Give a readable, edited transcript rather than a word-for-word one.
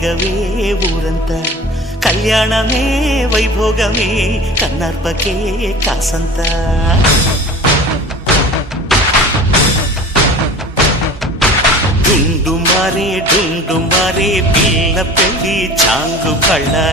రేగవే ఊరంతా కళ్యాణమే వైభోగమే కన్నార్పకే కాసంత డుండు మారే పిల్ల పెళ్ళి చాంగు కళ్ళ